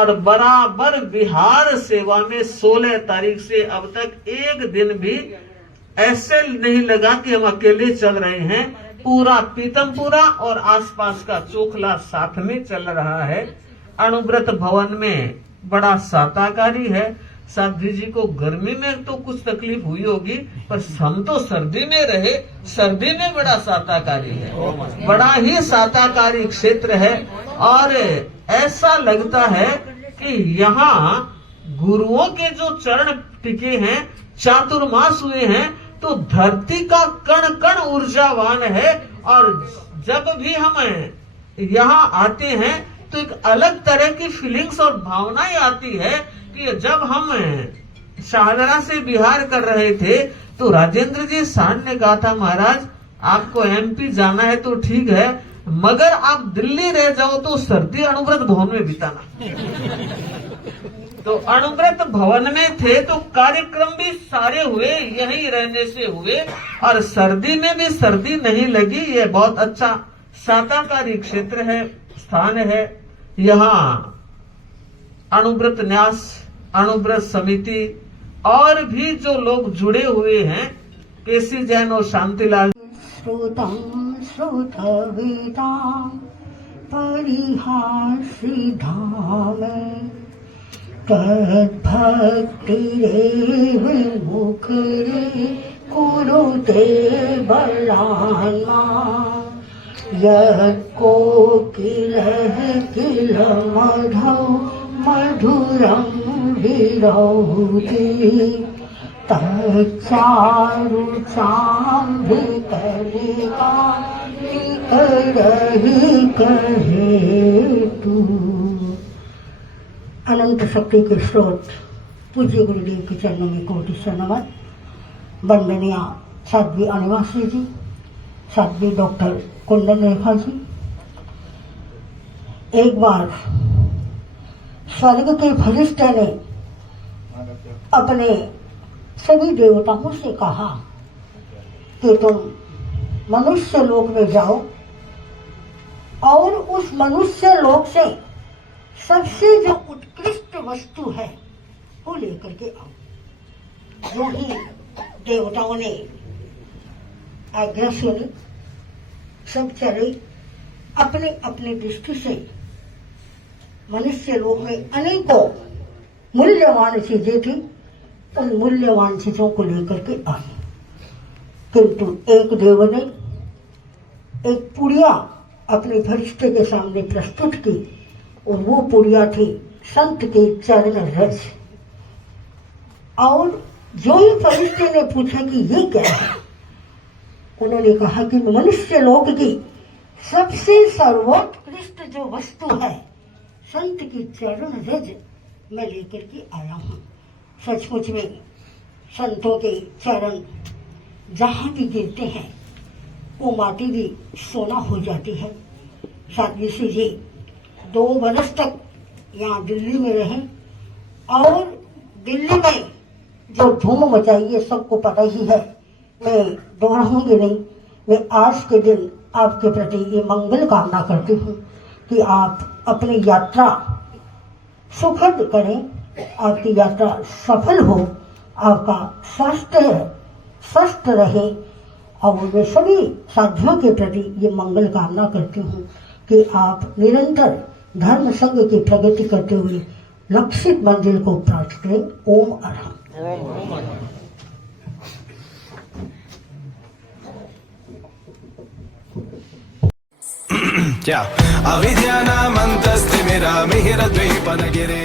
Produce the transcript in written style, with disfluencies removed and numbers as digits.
और बराबर बिहार सेवा में 16 तारीख से अब तक एक दिन भी ऐसे नहीं लगा कि हम अकेले चल रहे हैं। पूरा पीतमपुरा और आसपास का चोखला साथ में चल रहा है। अणुव्रत भवन में बड़ा साताकारी है। साध्वी जी को गर्मी में तो कुछ तकलीफ हुई होगी, पर हम तो सर्दी में रहे, सर्दी में बड़ा साताकारी है, बड़ा ही साताकारी क्षेत्र है। और ऐसा लगता है कि यहाँ गुरुओं के जो चरण टिके हैं, चातुर्मास हुए हैं, तो धरती का कण कण ऊर्जावान है। और जब भी हम यहाँ आते हैं तो एक अलग तरह की फीलिंग्स और भावनाएं आती है कि जब हम शाहदरा से बिहार कर रहे थे तो राजेंद्र जी सांड ने कहा था, महाराज आपको एमपी जाना है तो ठीक है, मगर आप दिल्ली रह जाओ तो सर्दी अणुव्रत भवन में बिताना। तो अणुव्रत भवन में थे तो कार्यक्रम भी सारे हुए, यहीं रहने से हुए, और सर्दी में भी सर्दी नहीं लगी। ये बहुत अच्छा साताकारी क्षेत्र है, स्थान है। यहाँ अणुव्रत न्यास, अणुव्रत समिति और भी जो लोग जुड़े हुए हैं, केसी जैन और शांतिलाल। श्रुतं श्रुतवेदां परिहासी धामे तद्भक्तिरेव मुखरे कुरुते बलान्मा यत्कोकिलः किलमधौ मधुरं विरौति तच्चारुचाम्भिकलिका निकरहि कहेतु। अनंत शक्ति के स्रोत पूज्य गुरुदेव के चरणों में कोटि नमन। वंदनीय साध्वी अनिवासी जी, साध्वी डॉक्टर कुंदन रेखा जी, एक बार स्वर्ग के फरिश्ते ने अपने सभी देवताओं से कहा कि तुम मनुष्य लोक में जाओ और उस मनुष्य लोक से सबसे जो उत्कृष्ट वस्तु है वो लेकर के आओ। जो ही देवताओं ने आज्ञा सुनी, सब चले। अपने अपने दृष्टि से मनुष्य लोक में अनेकों मूल्यवान चीजें थी, उन मूल्यवान चीजों को लेकर के आए। किंतु एक देव ने एक पुड़िया अपने फरिश्ते के सामने प्रस्तुत की, और वो पुड़िया थी संत के चरण रज। और जो ही फरिश्ते ने पूछा कि ये क्या है, उन्होंने कहा कि मनुष्य लोक की सबसे सर्वोत्कृष्ट जो वस्तु है, संत की चरण रज मैं लेकर के आया हूँ। सचमुच में संतों के चरण जहाँ भी गिरते हैं वो माटी भी सोना हो जाती है। साध्वी जी 2 वर्ष तक यहाँ दिल्ली में रहे, और दिल्ली में जो धूम मचाई है सबको पता ही है, मैं दोहराऊंगी नहीं। मैं आज के दिन आपके प्रति ये मंगल कामना करती हूँ कि आप अपनी यात्रा सुखद करें, आपकी यात्रा सफल हो, आपका स्वास्थ्य स्वस्थ रहे। और मैं सभी साथियों के प्रति ये मंगल कामना करती हूँ कि आप निरंतर धर्म संघ की प्रगति करते हुए लक्षित मंजिल को प्राप्त करें। ओम अरहम। क्या अविद्यानामन्तस्तिमिरामिहिरद्वीपनगिरे